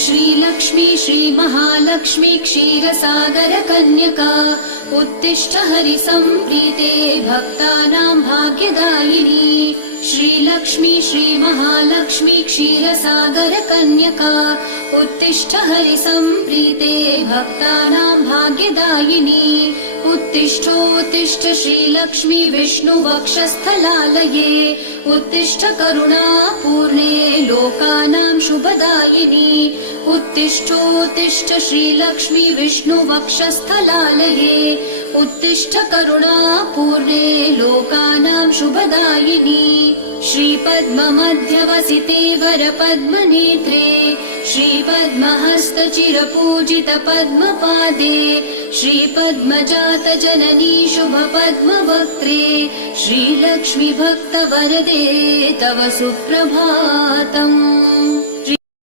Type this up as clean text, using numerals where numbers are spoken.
श्रीलक्ष्मी श्रीमहालक्ष्मी क्षीरसागर कन्यका उत्तिष्ठ हरिसम्प्रीते भक्तानां भाग्यदायिनी। श्रीलक्ष्मी श्रीमहालक्ष्मी क्षीरसागर कन्यका उत्तिष्ठ हरिसम्प्रीते भक्तानां भाग्यदायिनी। उत्तिष्ठोत्तिष्ठ श्रीलक्ष्मी विष्णुवक्षस्थलालये उत्तिष्ठ करुणापूर्णे लोकानां शुभदायिनी। उत्तिष्ठोत्तिष्ठ श्रीलक्ष्मी विष्णुवक्षस्थलालये उत्तिष्ठ करुणापूर्णे लोकानां शुभदायिनी। श्रीपद्ममध्यवसिते वरपद्मनेत्रे श्रीपद्महस्तचिरपूजित पद्मपादे श्रीपद्मजात जननी शुभपद्मवक्त्रे श्रीलक्ष्मी भक्तवरदे तव सुप्रभातम्।